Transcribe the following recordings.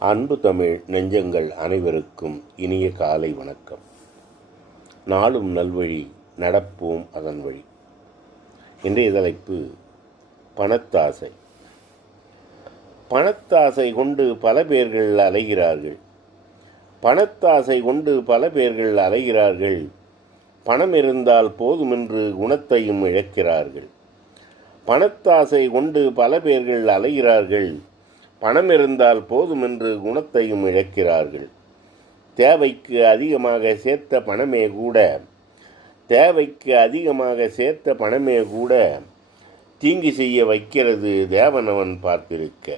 அன்பு தமிழ் நெஞ்சங்கள் அனைவருக்கும் இனிய காலை வணக்கம். நாளும் நல்வழி நடப்போம் அதன் வழி. இன்றைய தலைப்பு பணத்தாசை. பணத்தாசை கொண்டு பல பேர்கள் அலைகிறார்கள். பணத்தாசை கொண்டு பல பேர்கள் அலைகிறார்கள். பணம் இருந்தால் போதுமென்று குணத்தையும் இழக்கிறார்கள். பணத்தாசை கொண்டு பல பேர்கள் அலைகிறார்கள். பணம் இருந்தால் போதுமென்று குணத்தையும் இழக்கிறார்கள். தேவைக்கு அதிகமாக சேர்த்த பணமே கூட தேவைக்கு அதிகமாக சேர்த்த பணமே கூட தீங்கு செய்ய வைக்கிறது தேவனவன் பார்த்திருக்க.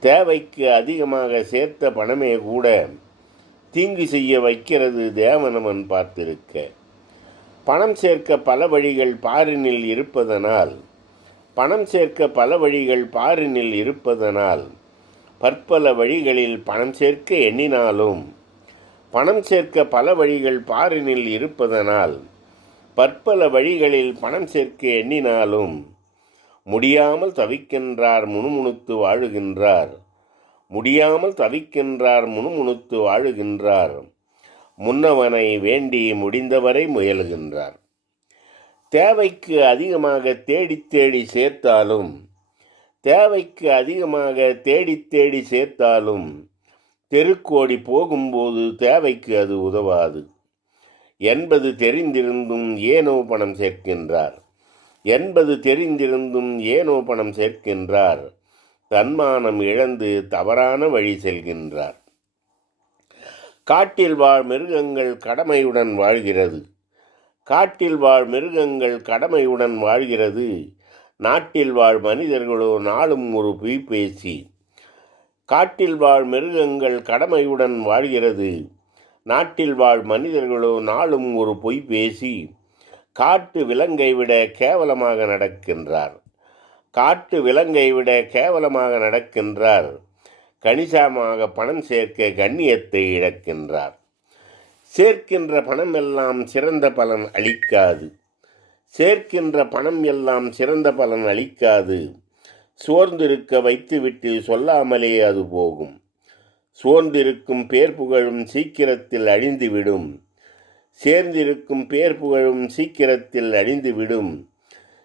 தேவைக்கு அதிகமாக சேர்த்த பணமே கூட தீங்கு செய்ய வைக்கிறது தேவனவன் பார்த்திருக்க. பணம் சேர்க்க பல வழிகள் பாரினில் இருப்பதனால் பணம் சேர்க்க பல வழிகள் பாரினில் இருப்பதனால் பற்பல வழிகளில் பணம் சேர்க்க எண்ணினாலும் பணம் சேர்க்க பல வழிகள் பாரினில் இருப்பதனால் பற்பல வழிகளில் பணம் சேர்க்க எண்ணினாலும் முடியாமல் தவிக்கின்றார் முணுமுணுத்து வாழுகின்றார். முடியாமல் தவிக்கின்றார் முணுமுணுத்து வாழுகின்றார். முன்னவனை வேண்டி முடிந்தவரை முயலுகின்றார். தேவைக்கு அதிகமாக தேடி தேடி சேர்த்தாலும் தேவைக்கு அதிகமாக தேடி தேடி சேர்த்தாலும் தெருக்கோடி போகும்போது தேவைக்கு அது உதவாது. என்பது தெரிந்திருந்தும் ஏனோ பணம் சேர்க்கின்றார். என்பது தெரிந்திருந்தும் ஏனோ பணம் சேர்க்கின்றார். தன்மானம் இழந்து தவறான வழி செல்கின்றார். காட்டில் வாழ் மிருகங்கள் கடமையுடன் வாழ்கிறது. காட்டில் வாழ் மிருகங்கள் கடமையுடன் வாழ்கிறது. நாட்டில் வாழ் மனிதர்களோ நாளும் ஒரு பொய் பேசி காட்டில் வாழ் மிருகங்கள் கடமையுடன் வாழ்கிறது. நாட்டில் வாழ் மனிதர்களோ நாளும் ஒரு பொய் பேசி காட்டு விலங்கை விட கேவலமாக நடக்கின்றார். காட்டு விலங்கை விட கேவலமாக நடக்கின்றார். கணிசமாக பணம் சேர்க்க கண்ணியத்தை இழக்கின்றார். சேர்க்கின்ற பணம் எல்லாம் சிறந்த பலன் அளிக்காது. சேர்க்கின்ற பணம் எல்லாம் சிறந்த பலன் அளிக்காது. சோர்ந்திருக்க வைத்துவிட்டு சொல்லாமலே அது போகும். சோர்ந்திருக்கும் பேர் புகழும் சீக்கிரத்தில் அழிந்துவிடும். சேர்ந்திருக்கும் பேர் புகழும் சீக்கிரத்தில் அழிந்துவிடும்.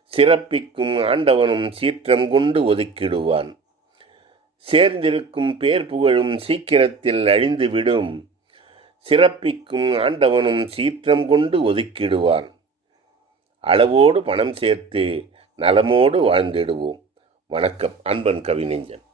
சிறப்பிக்கும் ஆண்டவனும் சீற்றம் கொண்டு ஒதுக்கிடுவான். சேர்ந்திருக்கும் பேர் புகழும் சீக்கிரத்தில் அழிந்துவிடும். சிறப்பிக்கும் ஆண்டவனும் சீற்றம் கொண்டு ஒதுக்கிடுவான். அளவோடு பணம் சேர்த்து நலமோடு வாழ்ந்திடுவோம். வணக்கம். அன்பன் கவிஞன்